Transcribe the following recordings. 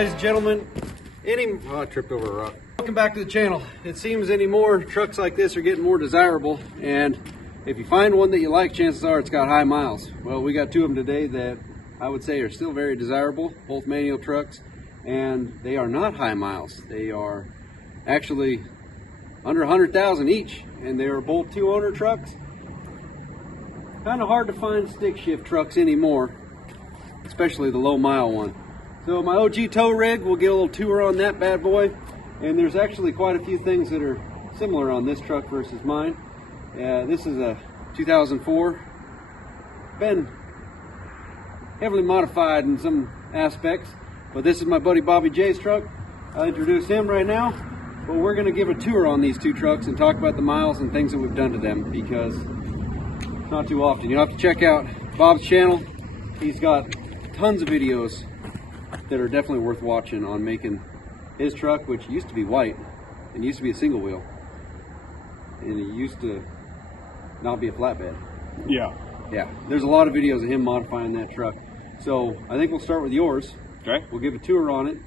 ladies and gentlemen. I tripped over a rock. Welcome back to the channel. It seems anymore trucks like this are getting more desirable, and if you find one that you like, chances are it's got high miles. Well, we got two of them today that I would say are still very desirable, both manual trucks, and they are not high miles. They are actually under 100,000 each, and they are both two-owner trucks. Kind of hard to find stick shift trucks anymore, especially the low mile one. So my OG tow rig, we'll get a little tour on that bad boy. And there's actually quite a few things that are similar on this truck versus mine. This is a 2004. Been heavily modified in some aspects, but this is my buddy Bobby J's truck. I'll introduce him right now. But we're going to give a tour on these two trucks and talk about the miles and things that we've done to them, because it's not too often. You'll have to check out Bob's channel. He's got tons of videos that are definitely worth watching on making his truck, which used to be white and used to be a single wheel, and it used to not be a flatbed. Yeah, there's a lot of videos of him modifying that truck. So I think we'll start with yours. Okay. We'll give a tour on it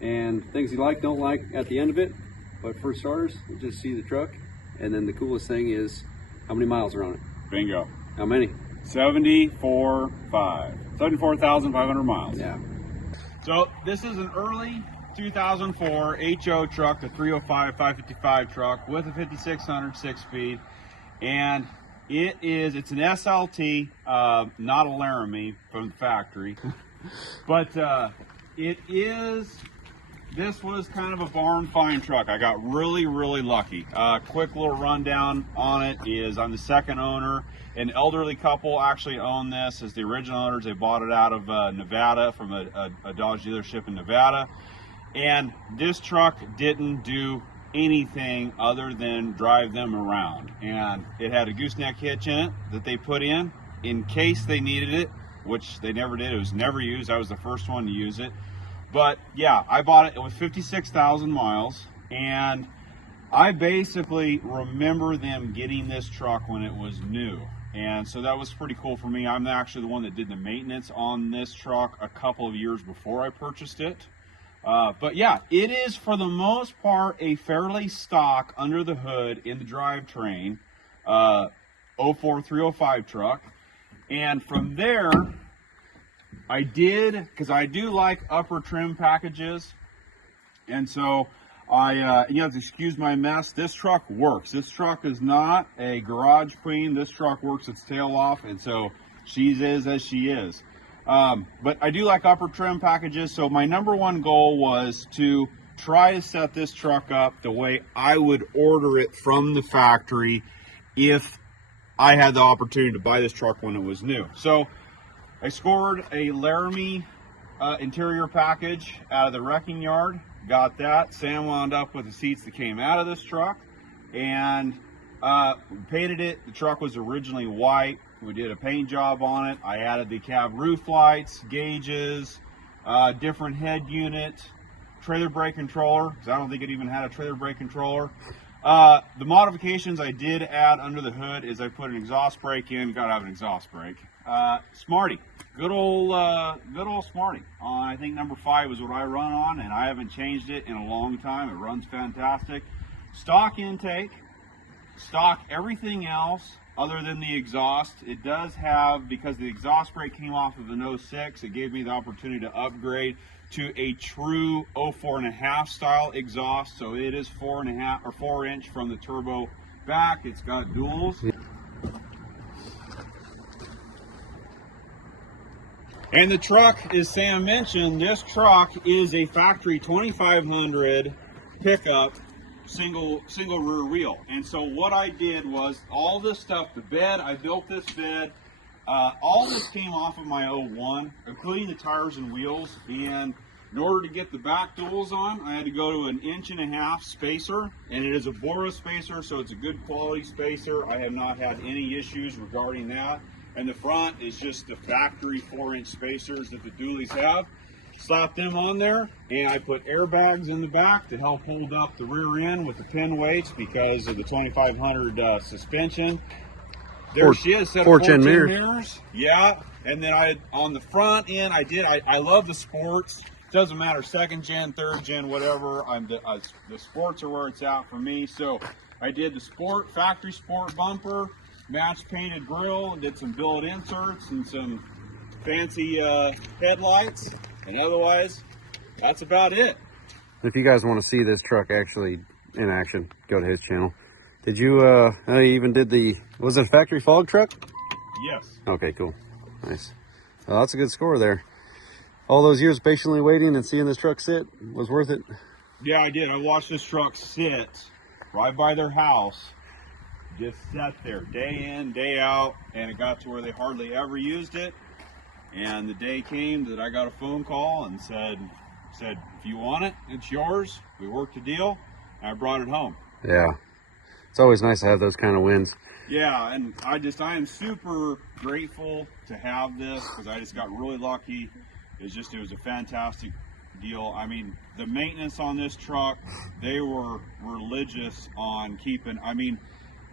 and things you like, don't like at the end of it. But for starters, we'll just see the truck, and then the coolest thing is how many miles are on it. Bingo. How many? 74,500 miles. Yeah. So this is an early 2004 HO truck, the 305 555 truck with a 5600 6-speed, and it's an SLT, not a Laramie from the factory, but this was kind of a barn find truck. I got really lucky. Quick little rundown on it is I'm the second owner. An elderly couple actually owned this as the original owners. They bought it out of Nevada from a Dodge dealership in Nevada. And this truck didn't do anything other than drive them around. And it had a gooseneck hitch in it that they put in case they needed it, which they never did. It was never used. I was the first one to use it. But yeah, I bought it. It was 56,000 miles. And I basically remember them getting this truck when it was new. And so that was pretty cool for me. I'm actually the one that did the maintenance on this truck a couple of years before I purchased it. But yeah, it is for the most part a fairly stock under the hood in the drivetrain 04 305 truck. And from there, because I do like upper trim packages, and so you have to excuse my mess. This truck works. This truck is not a garage queen. This truck works its tail off, and so she is as she is. But I do like upper trim packages, so my number one goal was to try to set this truck up the way I would order it from the factory if I had the opportunity to buy this truck when it was new. So I scored a Laramie interior package out of the wrecking yard. Got that. Sam wound up with the seats that came out of this truck, and painted it. The truck was originally white. We did a paint job on it. I added the cab roof lights, gauges, different head unit, trailer brake controller, because I don't think it even had a trailer brake controller. The modifications I did add under the hood is I put an exhaust brake in. Gotta have an exhaust brake. Smarty, good old Smarty. I think number 5 is what I run on, and I haven't changed it in a long time. It runs fantastic. Stock intake, stock everything else other than the exhaust. It does have, because the exhaust brake came off of an 06, it gave me the opportunity to upgrade to a true 04.5 style exhaust. So it is 4.5 or 4-inch from the turbo back. It's got duals. And the truck, as Sam mentioned, this truck is a factory 2500 pickup, single rear wheel. And so what I did was all this stuff, the bed, I built this bed, all this came off of my 01, including the tires and wheels. And in order to get the back duals on, I had to go to an 1.5 inch spacer, and it is a Bora spacer, so it's a good quality spacer. I have not had any issues regarding that. And the front is just the factory 4-inch spacers that the dualies have. Slap them on there, and I put airbags in the back to help hold up the rear end with the pin weights because of the 2500 suspension. There she is, set of 410 mirrors. Yeah, and then on the front end, I love the sports. doesn't matter, second gen, third gen, whatever. The sports are where it's at for me. So I did the factory sport bumper, match painted grill, and did some billet inserts and some fancy headlights, and otherwise that's about it. If you guys want to see this truck actually in action, go to his channel. Did you you even did was it a factory fog truck? Yes. Okay, cool. Nice. Well, that's a good score there. All those years patiently waiting and seeing this truck sit was worth it. Yeah, I did. I watched this truck sit right by their house, just sat there day in, day out, and it got to where they hardly ever used it. And the day came that I got a phone call and said, if you want it, it's yours. We worked a deal. And I brought it home. Yeah. It's always nice to have those kind of wins. Yeah, and I am super grateful to have this because I just got really lucky. It was a fantastic deal. I mean, the maintenance on this truck, they were religious on keeping. I mean,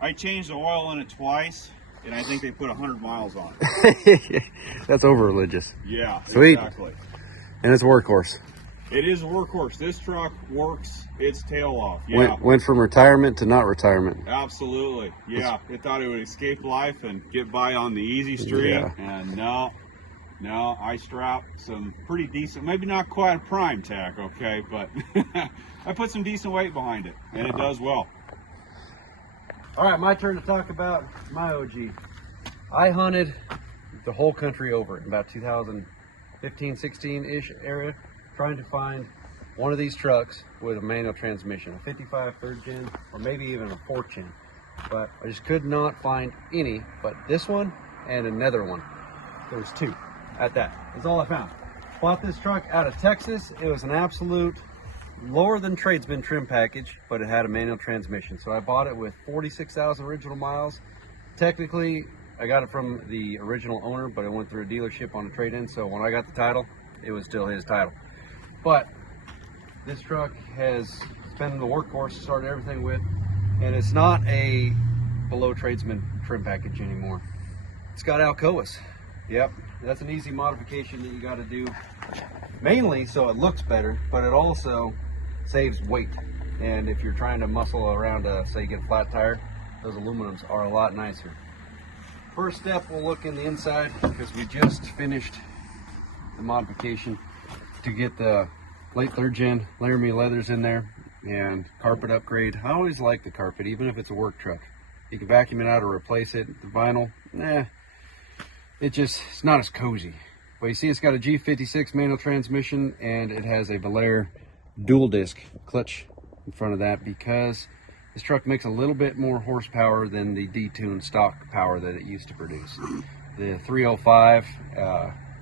I changed the oil in it twice, and I think they put 100 miles on it. That's over religious. Yeah, sweet. Exactly. And it's a workhorse. It is a workhorse. This truck works its tail off. Yeah. Went from retirement to not retirement. Absolutely. Yeah. It thought it would escape life and get by on the easy street. Yeah. And no, I strapped some pretty decent, maybe not quite a prime tack, okay, but I put some decent weight behind it, and it does well. All right, my turn to talk about my OG. I hunted the whole country over in about 2015, 16-ish area, trying to find one of these trucks with a manual transmission, a 55 third gen, or maybe even a fourth gen. But I just could not find any but this one and another one. There's two at that. That's all I found. Bought this truck out of Texas. It was an absolute lower than tradesman trim package, but it had a manual transmission. So I bought it with 46,000 original miles. Technically, I got it from the original owner, but it went through a dealership on a trade-in. So when I got the title, it was still his title. But this truck has been the workhorse, started everything with, and it's not a below tradesman trim package anymore. It's got Alcoas. Yep, that's an easy modification that you got to do, mainly so it looks better, but it also saves weight. And if you're trying to muscle around, say you get a flat tire, those aluminums are a lot nicer. First step, we'll look in the inside because we just finished the modification to get the late third gen Laramie leathers in there and carpet upgrade. I always like the carpet, even if it's a work truck. You can vacuum it out or replace it. The vinyl, it's not as cozy. But you see it's got a G56 manual transmission and it has a Belair dual disc clutch in front of that because this truck makes a little bit more horsepower than the detuned stock power that it used to produce. The 305,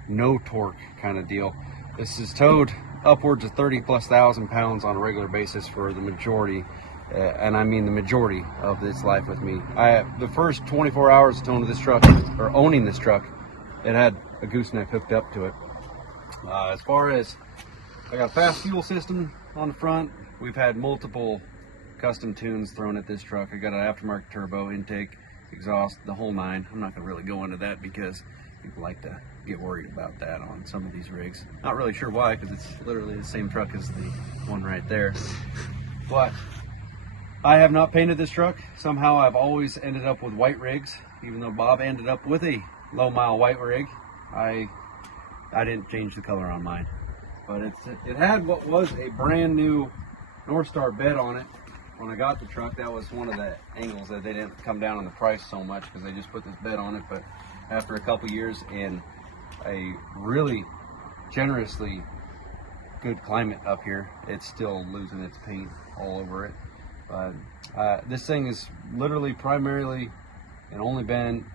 no torque kind of deal. This is towed upwards of 30,000+ pounds on a regular basis for the majority, and I mean the majority of this life with me. The first 24 hours of towing this truck, or owning this truck, it had a gooseneck hooked up to it. As far as, I got a fast fuel system on the front. We've had multiple custom tunes thrown at this truck. I got an aftermarket turbo, intake, exhaust, the whole nine. I'm not gonna really go into that because people like to get worried about that on some of these rigs. Not really sure why, because it's literally the same truck as the one right there. But I have not painted this truck. Somehow I've always ended up with white rigs, even though Bob ended up with a low mile white rig. I didn't change the color on mine. But it had what was a brand new North Star bed on it when I got the truck. That was one of the angles that they didn't come down on the price so much because they just put this bed on it. But after a couple years in a really generously good climate up here, it's still losing its paint all over it. But this thing is literally primarily and only been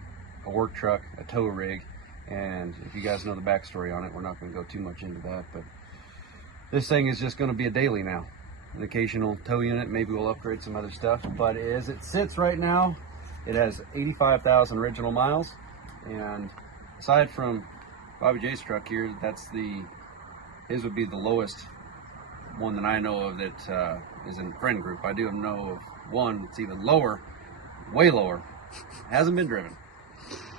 a work truck, a tow rig, and if you guys know the backstory on it, we're not going to go too much into that, but this thing is just going to be a daily now. An occasional tow unit, maybe we'll upgrade some other stuff, but as it sits right now, it has 85,000 original miles, and aside from Bobby J's truck here, his would be the lowest one that I know of that is in the friend group. I do know of one that's even lower, way lower, hasn't been driven,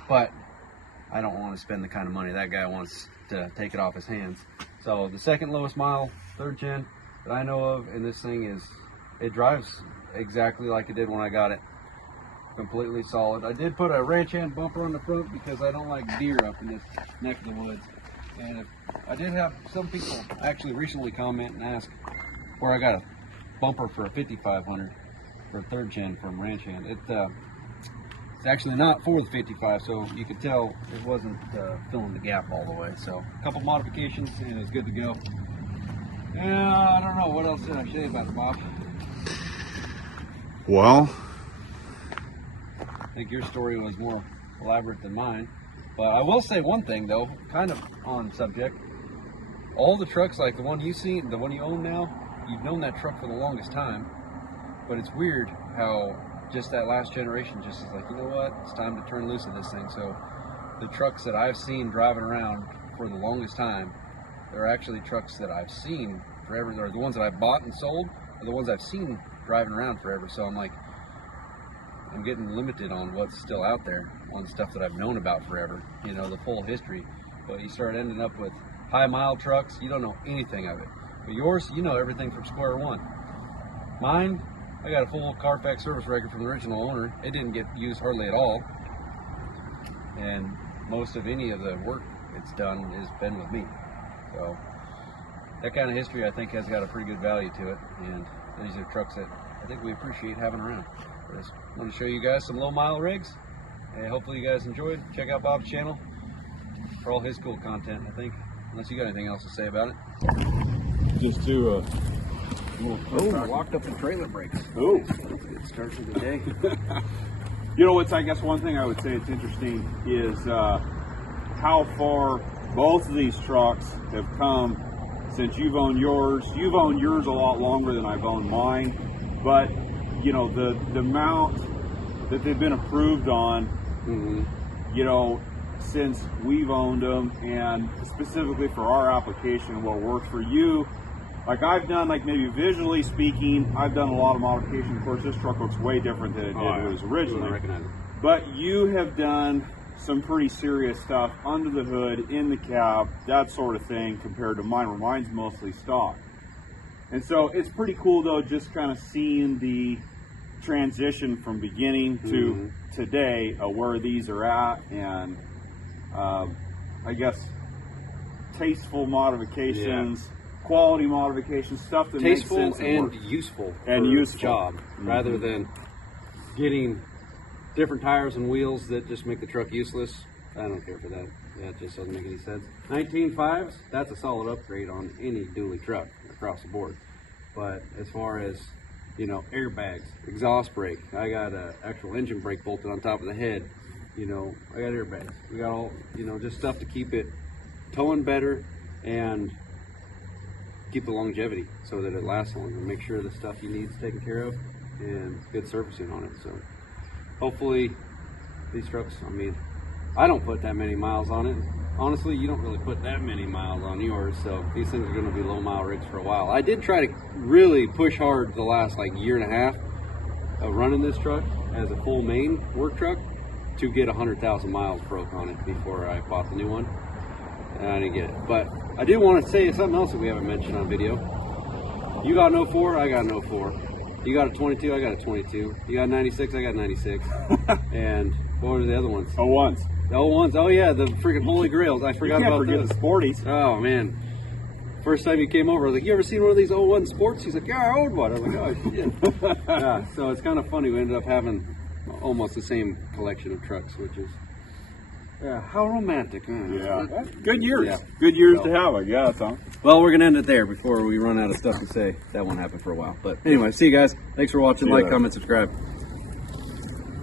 but I don't want to spend the kind of money that guy wants to take it off his hands. So the second lowest mile, third gen that I know of, and this thing it drives exactly like it did when I got it. Completely solid. I did put a ranch hand bumper on the front because I don't like deer up in this neck of the woods. And I did have some people actually recently comment and ask where I got a bumper for a 5500 for a third gen from ranch hand. It's actually not for the 55, so you could tell it wasn't filling the gap all the way. So a couple modifications and it's good to go. I don't know, what else did I say about it, Bob? Well, I think your story was more elaborate than mine. But I will say one thing though, kind of on subject. All the trucks, like the one you see, the one you own now, you've known that truck for the longest time. But it's weird how just that last generation just is like, you know what, it's time to turn loose of this thing. So the trucks that I've seen driving around for the longest time, they're actually trucks that I've seen forever. They're the ones that I bought and sold, are the ones I've seen driving around forever. So I'm like, I'm getting limited on what's still out there, on stuff that I've known about forever, you know, the full history. But you start ending up with high mile trucks, you don't know anything of it. But yours, you know everything from square one. Mine, I got a full Carfax service record from the original owner. It didn't get used hardly at all. And most of any of the work it's done has been with me. So that kind of history, I think, has got a pretty good value to it. And these are trucks that I think we appreciate having around. I just want to show you guys some low mile rigs, and hopefully you guys enjoyed. Check out Bob's channel for all his cool content, I think, unless you got anything else to say about it. just do a Oh, locked up the trailer brakes. Oh, Good start to the day. you know what's, I guess one thing I would say it's interesting is how far both of these trucks have come since you've owned yours. You've owned yours a lot longer than I've owned mine, but you know, the amount that they've been approved on, you know, since we've owned them, and specifically for our application, what works for you. Like I've done, like maybe visually speaking, I've done a lot of modifications. Of course, this truck looks way different than it did when it was originally. But you have done some pretty serious stuff under the hood, in the cab, that sort of thing, compared to mine, where mine's mostly stock. And so it's pretty cool though, just kind of seeing the transition from beginning to today, where these are at, and I guess tasteful modifications, quality modifications, stuff that Tasteful makes sense and work. useful And for useful. the job, rather than getting different tires and wheels that just make the truck useless. I don't care for that. That just doesn't make any sense. 19.5s, that's a solid upgrade on any dually truck across the board. But as far as, you know, airbags, exhaust brake, I got an actual engine brake bolted on top of the head. You know, I got airbags. We got all, you know, just stuff to keep it towing better and keep the longevity so that it lasts longer. Make sure the stuff you need is taken care of and good servicing on it. So hopefully these trucks, I mean, I don't put that many miles on it. Honestly, you don't really put that many miles on yours, so these things are going to be low mile rigs for a while. I did try to really push hard the last like year and a half of running this truck as a full main work truck to get 100,000 miles broke on it before I bought the new one, and I didn't get it. But I do want to say something else that we haven't mentioned on video. You got an 04, I got an 04. You got a 22, I got a 22. You got a 96, I got a 96. And what were the other ones? Oh, once. The old ones, oh yeah, the freaking Holy Grails. I forgot about forget those. the sporties. Oh man, first time you came over, I was like, you ever seen one of these 01 sports? He's like, yeah, I own one. I was like, oh shit. Yeah, so it's kind of funny. We ended up having almost the same collection of trucks, which is, yeah, how romantic. Huh? Yeah, good years. Yeah. Good years So, to have, I guess, huh? well, we're gonna end it there before we run out of stuff to say. That won't happen for a while. But anyway, see you guys. Thanks for watching. See you Like, later. comment, subscribe.